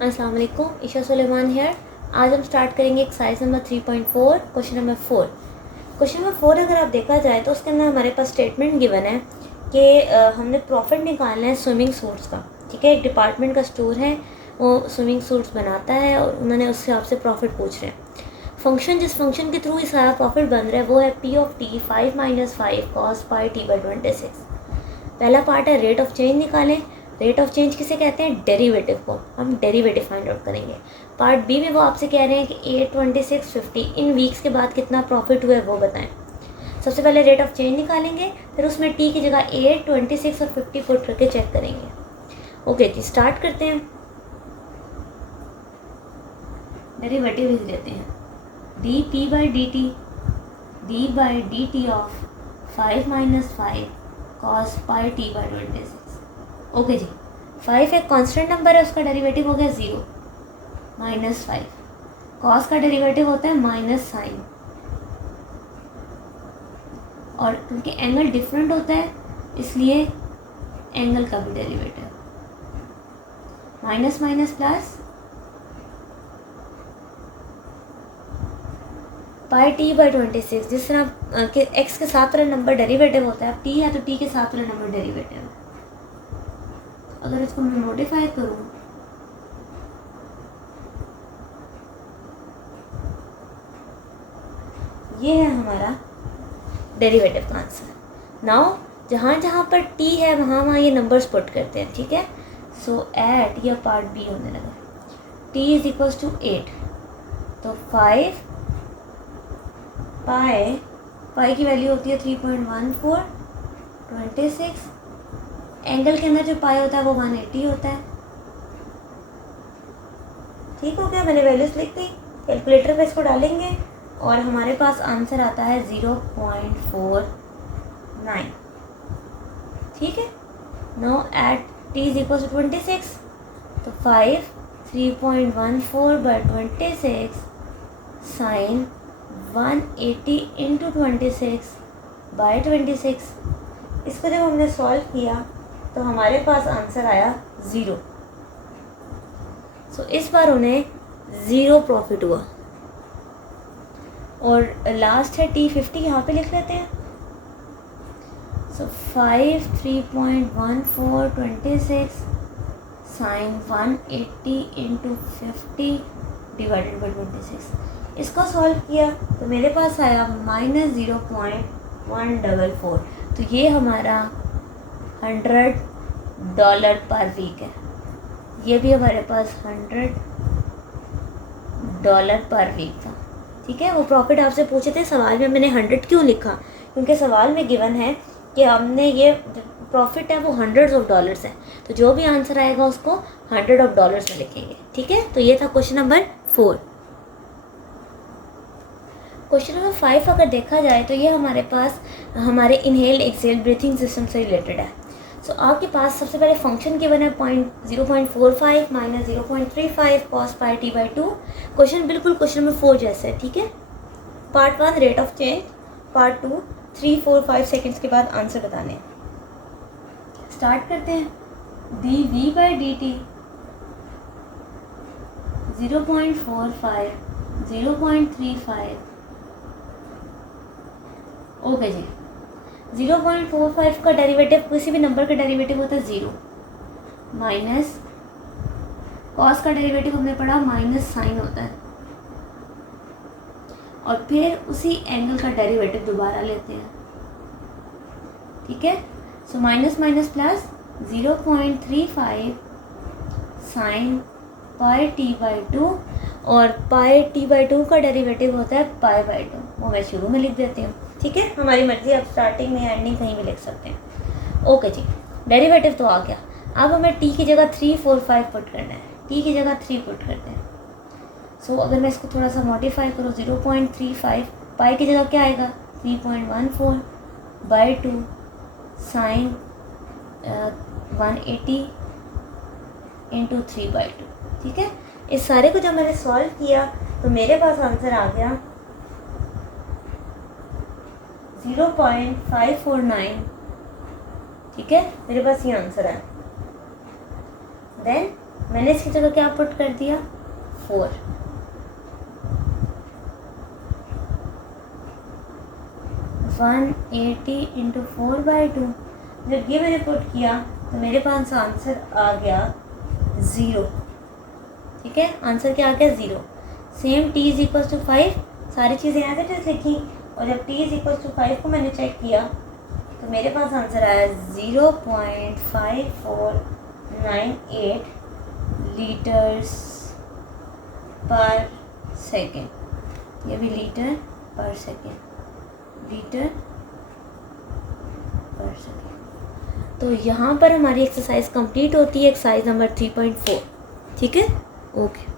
अस्सलाम वालेकुम, ईशा सुलेमान हेयर। आज हम स्टार्ट करेंगे exercise number 3.4 question number 4। Question number 4 अगर आप देखा जाए तो उसके अंदर हमारे पास स्टेटमेंट गिवन है कि हमने प्रॉफिट निकालना है स्विमिंग सूट्स का। ठीक है, एक डिपार्टमेंट का स्टोर है, वो स्विमिंग सूट्स बनाता है और उन्होंने उस हिसाब से प्रॉफिट पूछ रहे हैं। फंक्शन जिस फंक्शन के थ्रू ये सारा प्रॉफिट बन रहा है वो है P of T 5 - 5 cos pi t by 26। पहला पार्ट है रेट ऑफ चेंज निकालें। रेट ऑफ चेंज किसे कहते हैं? डेरिवेटिव को। हम डेरिवेटिव फाइंड आउट करेंगे। पार्ट बी में वो आपसे कह रहे हैं कि 8, 26, 50 इन वीक्स के बाद कितना प्रॉफिट हुआ है वो बताएं। सबसे पहले रेट ऑफ चेंज निकालेंगे, फिर उसमें टी की जगह 8, 26 और 50 पुट करके चेक करेंगे। ओके जी, स्टार्ट करते हैं। डेरिवेटिव लिख देते हैं d p by d t of 5 - 5 cos pi t by 26। Okay जी, 5 एक कांस्टेंट नंबर है, उसका डेरिवेटिव हो गया 0 -5। कॉस का डेरिवेटिव होता है माइनस साइन, और क्योंकि एंगल डिफरेंट होता है इसलिए एंगल का भी derivative minus minus plus pi t by 26। जिस तरह के एक्स के साथ वाला नंबर डेरिवेटिव होता है, अब टी है तो टी के साथ वाला नंबर डेरिवेटिव है। अगर इसको मैं मॉडिफाई करूँ, ये है हमारा डेरिवेटिव का आंसर। नाउ जहाँ जहाँ पर टी है वहाँ वहाँ ये नंबर्स पुट करते हैं। ठीक है, सो एट या पार्ट बी होने लगा। टी इज इक्वल्स टू 8, तो 5 पाई की वैल्यू होती है 3.14, 26। एंगल के अंदर जो पाई होता है वो 180 होता है। ठीक हो गया, मैंने वैल्यूज लिख दी। कैलकुलेटर पे इसको डालेंगे और हमारे पास आंसर आता है 0.49। ठीक है, now at T is equal to 26, तो 5 3.14 बाई 26 साइन 180 इंटू 26 बाई 26। इसको जब हमने सॉल्व किया तो हमारे पास आंसर आया 0। सो इस बार उन्हें 0 प्रॉफिट हुआ। और लास्ट है टी 50, यहाँ पे लिख लेते हैं। सो 5 3.14 26 साइन 180 इंटू 50 डिवाइडेड बाई 26। इसको सॉल्व किया तो मेरे पास आया -0.144। तो ये हमारा $100 पर वीक है। ये भी हमारे पास $100 पर वीक था। ठीक है, वो प्रॉफिट आपसे पूछे थे। सवाल में मैंने 100 क्यों लिखा? क्योंकि सवाल में गिवन है कि हमने ये प्रॉफिट है वो हंड्रेड्स ऑफ डॉलर्स है, तो जो भी आंसर आएगा उसको $100 में लिखेंगे। ठीक है, तो ये था क्वेश्चन नंबर 4। क्वेश्चन नंबर 5 अगर देखा जाए तो ये हमारे पास हमारे इनहेल एक्सेल ब्रीथिंग सिस्टम से रिलेटेड है। सो आपके पास सबसे पहले फंक्शन गिवन है 0.45 - 0.35 cos pi t by 2। Question बिल्कुल क्वेश्चन नंबर 4 जैसा है। ठीक है, part 1 rate of change, part 2 3, 4, 5 seconds के बाद आंसर बताने। स्टार्ट करते हैं। D v by d t 0.45 0.35। Okay जी, 0.45 का डेरिवेटिव किसी भी नंबर का डेरिवेटिव होता है 0 माइनस कॉस का डेरिवेटिव हमने पढ़ा माइनस साइन होता है, और फिर उसी एंगल का डेरिवेटिव दोबारा लेते हैं। ठीक है, so minus minus plus 0.35 sine pi t by 2, और पाई टी बाई 2 का डेरिवेटिव होता है पाई बाई 2। वो मैं शुरू में लिख देती हूँ। ठीक है, हमारी मर्जी, आप स्टार्टिंग में एंडिंग कहीं भी लिख सकते हैं। ओके जी, डेरिवेटिव तो आ गया। अब हमें टी की जगह 3, 4, 5 पुट करना है। टी की जगह 3 पुट करते हैं। सो अगर मैं इसको थोड़ा सा मॉडिफाई करूँ, 0.35 पाई की जगह क्या आएगा 3.14 बाई 2 साइन 180 इंटू 3 बाई 2। ठीक है, इस सारे को जब मैंने सॉल्व किया तो मेरे पास आंसर आ गया 0.549। ठीक है, मेरे पास ये आंसर है। देन मैंने इसकी जगह क्या पुट कर दिया 4। One 80 into 4/2। जब ये मैंने पुट किया तो मेरे पास आंसर आ गया 0। ठीक है, आंसर क्या आ गया 0। Same t is equal to 5, सारी चीज़ें यहाँ से लिखी और जब t इज इक्वल टू 5 को मैंने चेक किया तो मेरे पास आंसर आया 0.5498 लीटर्स पर सेकेंड। ये भी लीटर पर सेकेंड, लीटर पर सेकेंड। तो यहाँ पर हमारी एक्सरसाइज कंप्लीट होती है, एक्सरसाइज नंबर 3.4। ठीक है, ओके।